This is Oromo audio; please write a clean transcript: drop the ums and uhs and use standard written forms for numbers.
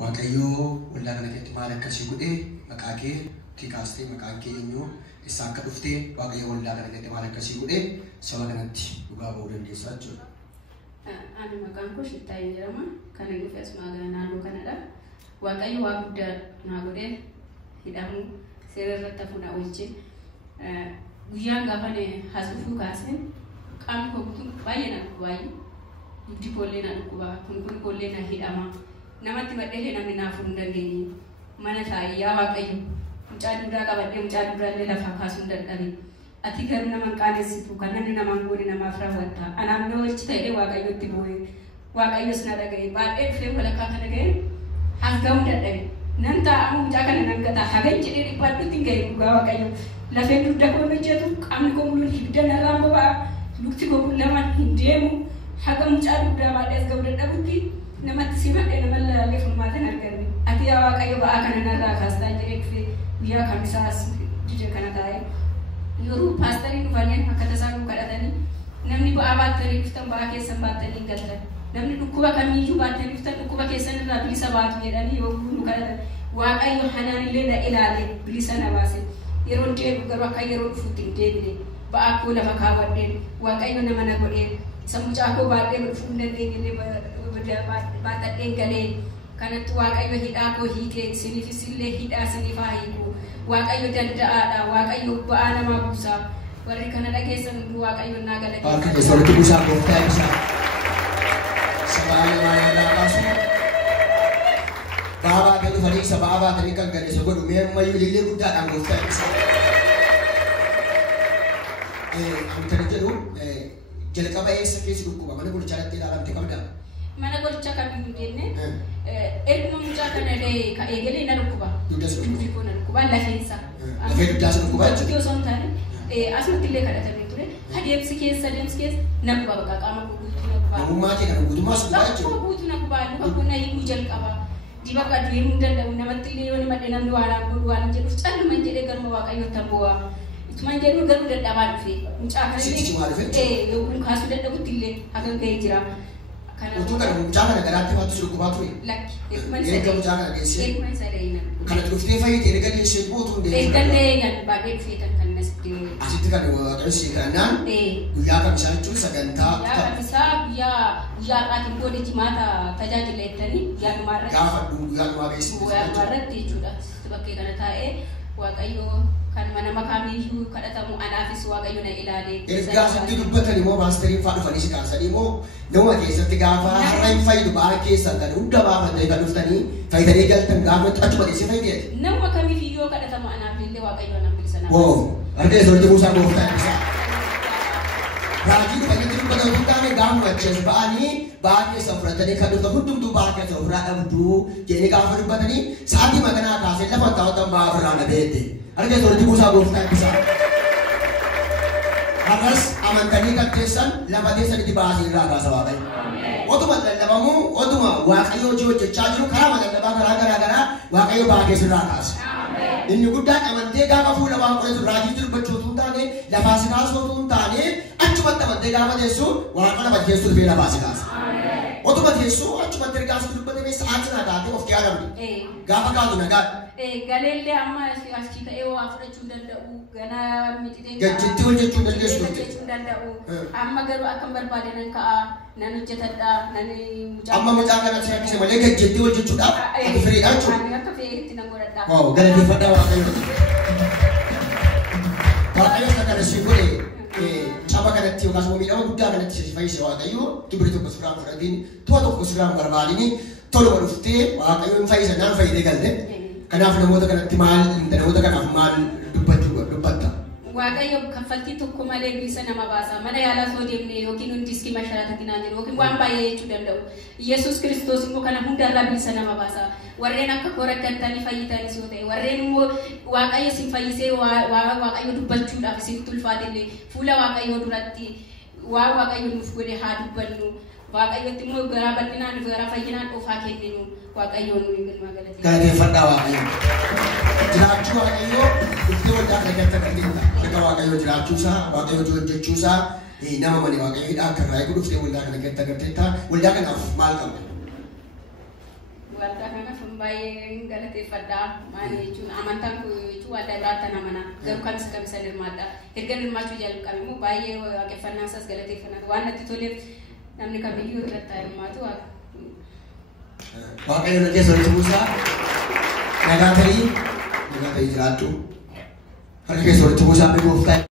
Waaqayyo waldaa kana keessatti maal akkasii godhee maqaa kee tikaastee maqaan kee eenyu isa akka dhuftee Waaqayyo waldaa kana keessatti maal akkasii godhee saba kanatti dhugaa ba'uu dandeessaa jechuudha. Ani maqaan koo Shittaayee jedhama. Kan inni dhufes magaalaa naannoo kanadha. Waaqayyo waa guddaa naa godhee hidhamuu seera irratti hafuu na oolche. Guyyaan gaafa haasofuu kaasee qaamni koo guutuun baay'ee na dhukkuba. Dugdi koollee na dhukkuba. Kun koollee na hidhama. Namatti maddeelee namni naafuu hin dandeenye. Mana taa'ee yaa Waaqayyo mucaa duudaa qabadhee mucaa duudaallee lafaa kaasuu hin dadhabe. Ati garuu nama hin qaaneessitu kan namni namaan goone namaaf raawwatta. Anaaf na oolchi ta'ee Waaqayyotti bu'ee Waaqayyos na dhaga'e. Baay'ee dhufee walakkaa kana ga'e hanga'uu dadhabe. Nan taa'amu mucaa kana nan gataa hagan jedhee dhiphaadhuutti ga'e dhugaa Waaqayyo. Lafeen dugda koo hojjetu qaamni koo mul'atu hidda narraan boba'a. Lukti koo lamaan hin deemu. Haga mucaa dugdaa baadhees ga'uu dadhabutti namatti simadhee nama laalee furmaatan arganne. Ati yaa Waaqayyo ba'aa kana narraa kaastaa jedhee dhufee guyyaa kamisaas jija kana taa'ee. Yeroo paastarii dhufanii akka tasaa nu kadhatanii namni ba'aa baattanii dhuftan ba'aa keessan baattanii hin galtan. Namni dhukkuba kamiiyyuu baattanii dhuftan dhukkuba keessan irraa bilisa baatu jedhanii yoo nu kadhatan Waaqayyo hanaan illee na ilaalee bilisa na baase. Yeroo deebi'u garuu akka yeroo dhufuutti hin deebine ba'aa koo lafa kaawwadheen Waaqayyo nama na godheen isa mucaa koo baadhee dhufuu hin dandeenye baatadheen galee kanatti Waaqayyo hidhaa koo hiikee isiniifis illee hidhaa isiniif haa hiiku. Waaqayyo danda'aadha. Waaqayyo ba'aa namaa buusaa. Warri kana dhageessan hunduu Waaqayyo naa galateeffata. Waaqayyo sirriitti buusaa gooftaa isaa. Sabaalee waa irraa baasu. Baabaa kan dhufanii isa ba'aa baatanii kan galeessa godhu mee ammayyuu illee guddaadhaan gooftaa isaa. Amtana jedhu jalqaba eessa keessi dhukkuba mana qorichaa irratti ilaalamte qabda. Mana qorichaa kamiyyuu jenne erguma mucaa kana ka'ee galee na dhukkuba. Dugda na dhukkuba lafeensa. Lafee dugdaa isa dhukkuba jechuudha. Osoo hin taane asumatti illee kadhatamee ture. Adeemsi keessa na dhukkuba bakka qaama guutuu na dhukkuba. Namummaa kee kana guutummaa sun dhukkuba jechuudha. Guutuu na dhukkuba luka kun na hiikuu jalqaba. Dibaka deemuu hin danda'u namatti illee yoo nama namni waan godhu waan jedhuuf calluman jedhee garuma Waaqayyotti bu'aa. Ituman jedhu garuu dadhabaa dhufee mucaa kana yoo kaasuu dadhabutti illee hagan ga'ee jira. Utuu kana mucaa kana garaatti baattus dhukkubaa ture. Lakki. Eegga mucaa kana geessee. Eeguma isa deeyna. Kana dhuftee fayyite erga geessee bootu deemee. Eeggallee yan baay'ee dhufeetan kan nasitti. Asitti kan Waaqayyo kanaan guyyaa kamisaa jechuun sagantaa. Guyyaa kamisaa guyyaa har'aatiin booda jimaata tajaajila jettanii guyyaa dhumaarratti. Gaafa guyyaa dhumaa beeksisa. Guyyaa dhumaarratti jechuudha. Bakkee kana taa'ee Waaqayyo kan mana makaamiyyuu kadhatamu anaafis Waaqayyo na ilaalee. Ergaa asitti dubbatan immoo maastariin fa'aa dhufanii si kaasanii immoo nama keessatti gaafa har'a hin fayyidu ba'aa keessan kan hunda baafatanii kan dhuftanii fayyadanii galtan gaafa achuma keessee fayyideeti. Nama kamiifiyyuu kadhatamu anaaf illee Waaqayyo na bilisa na baase. Argee soorti buusaa gooftaa isaa. Raajii dhufanii dubbatan hundaane gaafa achees ba'anii ba'aa keessan fudhatanii kan dhuftan hundumtuu ba'aa keessan ofirraa dhabduu jedhanii gaafa dubbatanii sa'aatii maganaa kaasee lafa taa'utan ba'aa ofirraa dhabeette. Argee soorti buusaa gooftaa isaa. Har'as amantanii kan teessan lafa teessanitti baasii irraa kaasa Waaqayyo. Otuma lallabamuu otuma Waaqayyo hojii hojjechaa jiru karaa lallabaa garaa Waaqayyo ba'aa keessa irraa kaasa. Inni guddaan amantee gaafa fuula Waaqayyo raajii dubbachuu utuu hin taane lafaa si kaasuu utuu hin taane achumatti amantee gaafa teessu Waaqa lafa teessu dhufee lafaa si kaasa. Otuma teessu achumatti ergaa si dubbatame sa'aatii naa taatee of yaadamne. Gaafa kaatu nagaadha. Galeellee amma asii ta'ee waa fudhachuu hin danda'u. Ganaa miidhagina. Gajjetti hojjechuu hin dandeessu. Hojjechuu hin danda'u. Amma garuu akka barbaade nan ka'a. Nan hojjetadha. Nan mucaa. Amma mucaa kanatti rakkise malee gajjetti hojjechuudhaaf akka firiidhaa jechuudha. Akka firiitti nan godhadha. Waaw galateeffadhaa Waaqayyo. Waaqayyo kana si godhe caba kanatti yookaas immoo miidhama guddaa kanatti si fayyise Waaqayyo kibiri tokko sirraa fudhatiin tu'a tokko sirraa barbaadini toluma dhuftee Waaqayyo hin fayyise naan fayyidee galte. Kanaaf namoota kanatti namoota kanaaf maal dubbatta? Waaqayyo kaffaltii tokko malee bilisa nama baasa. Mana yaalaa soo deemne yookiin hundi iskii masharatatti naan jedhu yookiin waan baay'ee jechuu danda'u. Yesuus Kiristoos immoo kana hundarraa bilisa nama baasa. Warreen akka koo rakkatanii fayyitanis yoo ta'e warreen immoo Waaqayyo isin fayyisee Waaqayyo dubbachuudhaaf isin tulfaatillee fuula Waaqayyo duratti waan Waaqayyo nuuf godhe haa dubbannu. Waaqayyotti immoo garaa bal'inaan garaa fayyinaan dhufaa kenninu Waaqayyoon nuyi galmaa galateeffadha. Galateeffadhaa Waaqayyo. Jiraachuu Waaqayyo itti waldaa keessatti kan jirudha. Akka Waaqayyo jiraachuusaa Waaqayyo hojjechuusaa nama malee Waaqayyo hidhaa akka irraa eegu dhuftee waldaa kana keessatti agarteetta. Waldaa kanaaf maal qabda? waldaa kanaaf baay'ee galateeffadha. Maali jechuun amantaan kun jechuun waldaa biraatti namana garuu kamis kamisan hirmaadha. Erga hirmaachuu jalqabe immoo baay'ee waaqeffannaa isaas galateeffannaa waan natti toleef namni kamiyyuu irratti hirmaatu Waaqayyo na keessa walitti buusaa nagaa ta'ii jiraattu harka keessa walitti buusaa beekuuf ta'e.